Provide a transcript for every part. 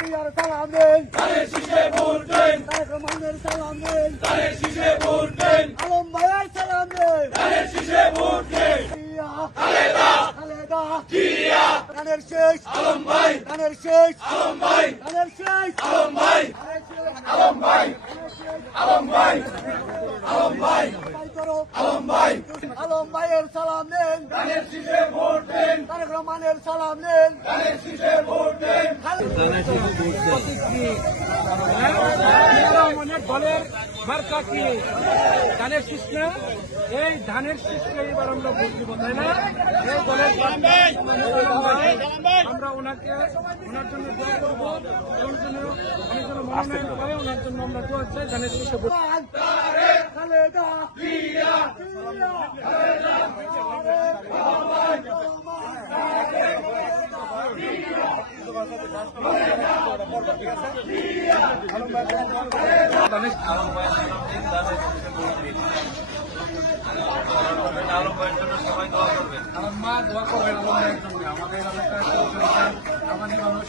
দিয়ার সালাম দেন, ধানের শীষে ভোট দেন, তারেক রহমানের সালাম দেন, ধানের শীষে ভোট দেন, আলম ভাইয়ের সালাম দেন। ধানের শীষে ভোট দেন। খালেদা, খালেদা জিয়া, ধানের শেষ, আলম ভাই, ধানের শেষ, আলম ভাই, ধানের শেষ, আলম ভাই, আলম ভাই, আলম ভাই, আলম ভাই, ভাই করো। আলম ভাই, আলম ভাইয়ের সালাম দেন, ধানের শীষে ভোট দেন, তারেক রহমানের সালাম দেন। ধানের শীষে ভোট দেন। দলের মার্কা কি ধানের শীষ না? এই ধানের শীষকে এবার আমরা ভোট দিব, তাই না? এই দলের আমরা ওনার জন্য দোয়া করবো, ওনার জন্য মনোনয়ন পাই, ওনার জন্য আমরা দোয়া চাই। ধানের শীষে ভোট খালেদা জিয়া, আলম ভাইয়ের জন্য সবাই দোয়া করবেন। আমার মা দোয়া করবেন আলম ভাইয়ের জন্য। আমাদের এলাকায় আমাদের মানুষ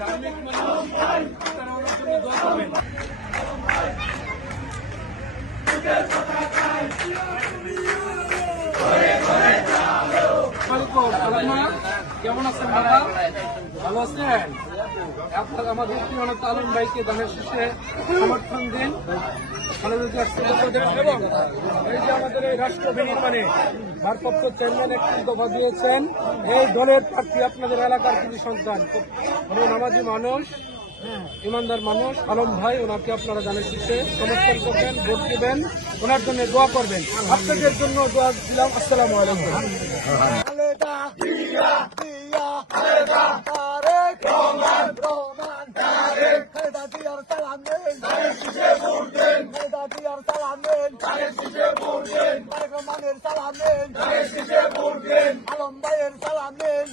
ধার্মিক মানুষ তারা ওনার জন্য দোয়া করবেন। কেমন আছেন দাদা? ভালো আছেন? আপনার আমাদের প্রিয় আলম ভাইকে ধানের শীষে সমর্থন দিন, এবং এই যে আমাদের এই রাষ্ট্র বিনির্মাণে ভারপ্রাপ্ত চেয়ারম্যান একটি দফা দিয়েছেন, এই দলের প্রার্থী আপনাদের এলাকার কৃষি সন্তান, নামাজি মানুষ, ইমানদার মানুষ আলম ভাই, ওনাকে আপনারা ধানের শীষে সমর্থন করবেন, ভোট দেবেন, ওনার জন্য দোয়া করবেন। আপনাদের জন্য দোয়া দিলাম। আসসালামু আলাইকুম। খালেদা জিয়া, খালেদা তারেক রহমান, খালেদা জিয়ার সালাম দেন, খালেদা জিয়ার সালাম দেন, তারেক রহমানের সালাম দেন, আলম ভাইয়ের সালাম দেন।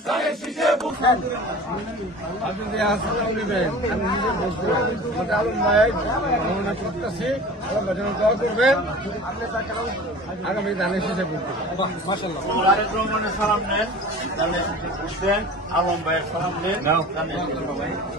আলম ভাই কামনা করতেছি, দোয়া করবেন, আগামী ধানের শীষে মাশাআল্লাহ। তারেক রহমানের সালাম নেন, ধানের শীষে ভোট দেন, আলম ভাইয়ের সালাম নেন, ধানের শীষে